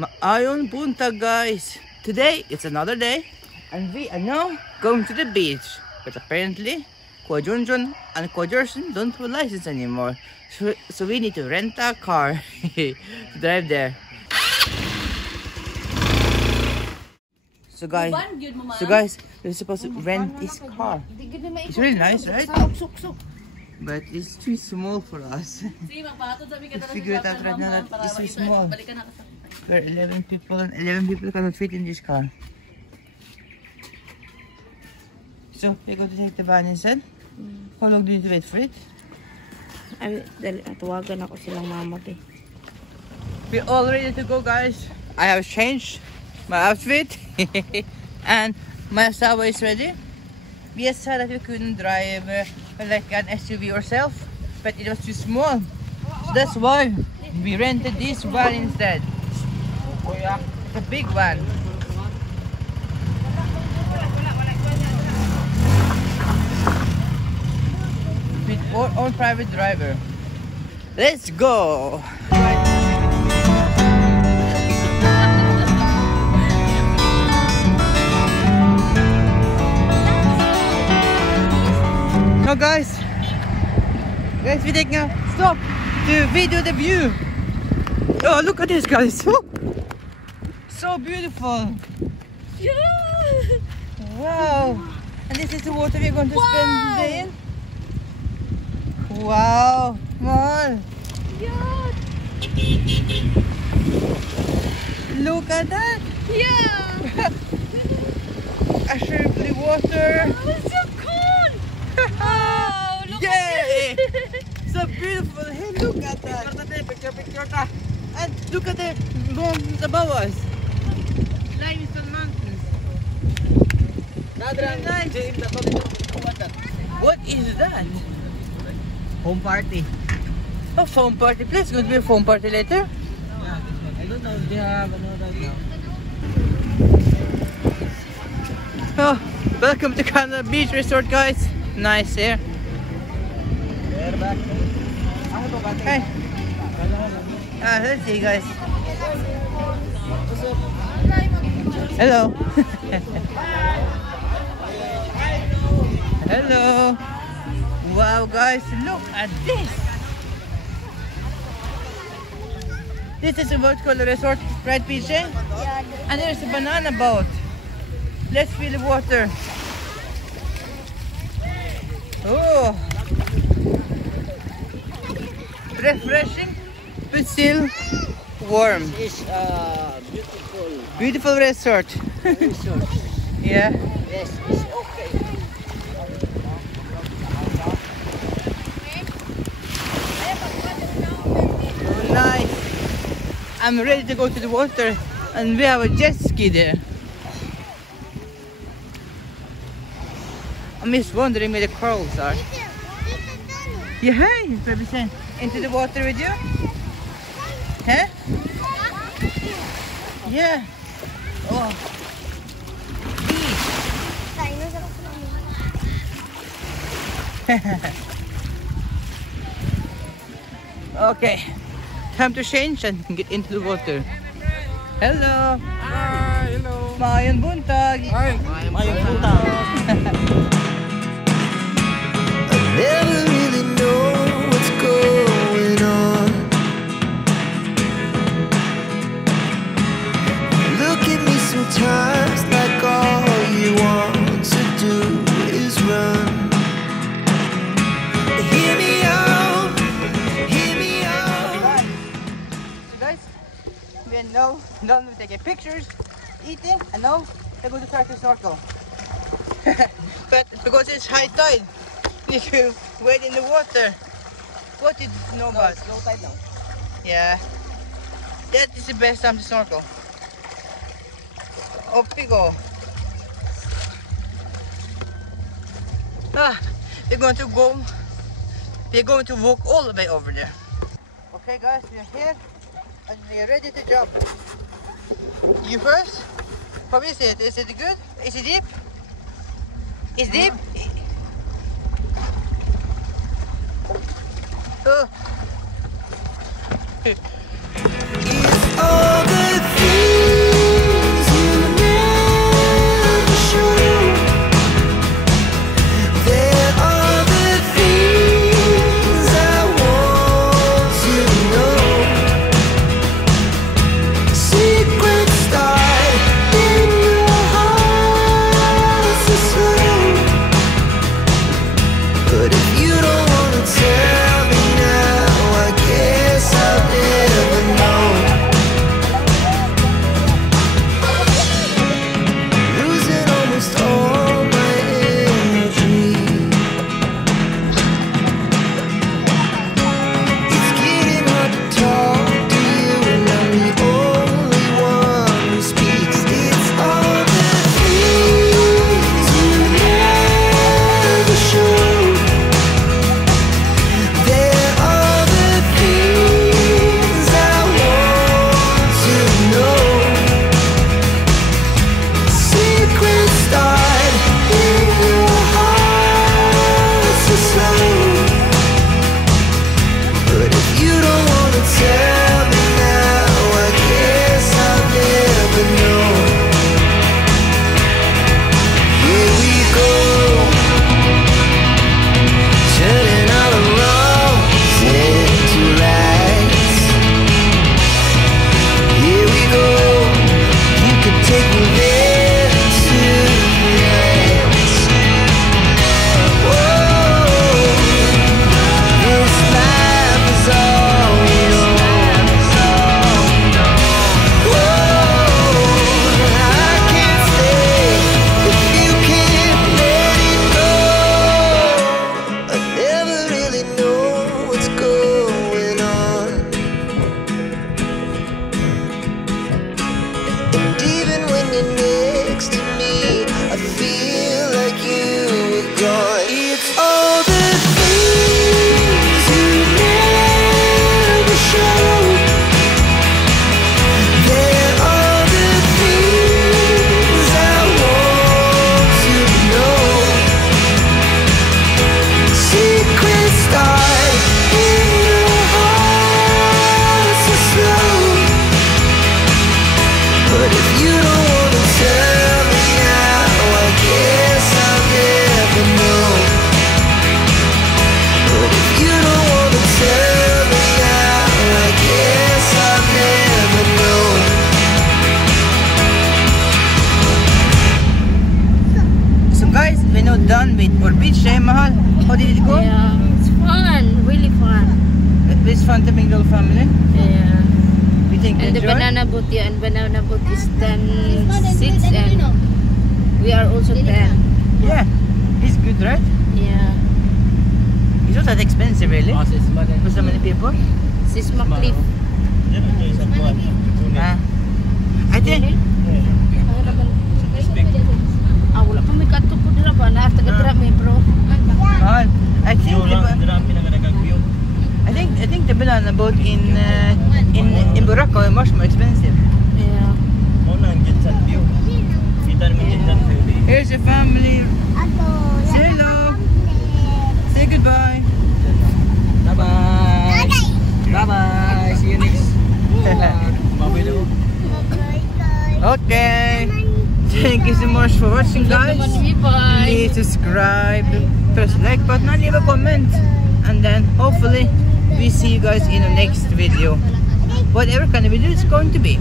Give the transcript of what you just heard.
Maayong buntag, guys. Today, it's another day, and we are now going to the beach. But apparently, Kuya Junjun and Kuya Jerson don't have a license anymore. So we need to rent a car to drive there. So guys, we're supposed to rent this car. It's really nice, right? But it's too small for us. Let's figure it out right now that it's too small. We're 11 people and 11 people cannot fit in this car. So, we're going to take the van instead. How long do you need to wait for it? Tawagan ako silang mama. We're all ready to go, guys. I have changed my outfit and my asawa is ready. We decided that we couldn't drive like an SUV ourselves, but it was too small. So that's why we rented this van instead. It's a big van. With our own private driver. Let's go! Now guys, we take a stop to video the view. Oh, look at this, guys. So beautiful. Yeah. Wow. And this is the water we're going to spend the day in. Wow. Mahal. Yeah. Look at that. Yeah. Azure blue water. Oh, it's so cool. Wow, look Yay! at it. So beautiful. Hey, look at that. Picture. And look at the mountains above us. Limestone mountains. Nice. What is that? Home party. A foam party. Please, going to be a foam party later. I don't know if they have another right now. Oh, welcome to Canada Beach Resort, guys. Nice here. Hey. Let's see, guys. Hello. Hello. Wow, guys, look at this. This is a boat called the resort, right, PJ? Yeah. And there's a banana boat. Let's feel the water. Oh, refreshing, but still warm. It's Beautiful resort. resort. Yeah. Yes, it's okay. Oh, nice. I'm ready to go to the water, and we have a jet ski there. I'm just wondering where the corals are. Yeah, hey, represent into the water with you? Huh? Yeah. Oh. Okay. Time to change and get into the water. Hello. Hi, hello. Maayong buntag. Hi. Mayong buntag. Never really know what's going on. Look at me sometimes like all you want to do is run. Hear me out, hear me out. So guys, we are now done with taking pictures, eating, and now we're going to try to snorkel. But because it's high tide, if you wade in the water, what did you know about? It's low tide now. Yeah, that is the best time to snorkel. Up we go. We're going to walk all the way over there. Okay guys, we are here and we are ready to jump. You first? How is it? Is it good? Is it deep? It's deep? Oh. It's all the things our beach day, Mahal. How did it go? Yeah, it's fun, really fun. It's fun to mingle family. Yeah. We think And the enjoy? banana boat, yeah, and banana boat is 10 seats and we are also 10. Yeah, it's good, right? Yeah. It's not that expensive, really, Oh, sis, ba for so many people. Sisma Cliff. I think. Ah, wala pa may kato po dira ba? Na taga dira may bro. Mahal, I think I think the banana boat in Boracay is much more expensive. Yeah. Here's your family. Say hello. Say goodbye. Bye bye. Bye bye. See you next. Bye bye. Okay. Thank you so much for watching, guys. Bye. Please subscribe, press the like button, and leave a comment. And then hopefully we see you guys in the next video. Whatever kind of video it's going to be.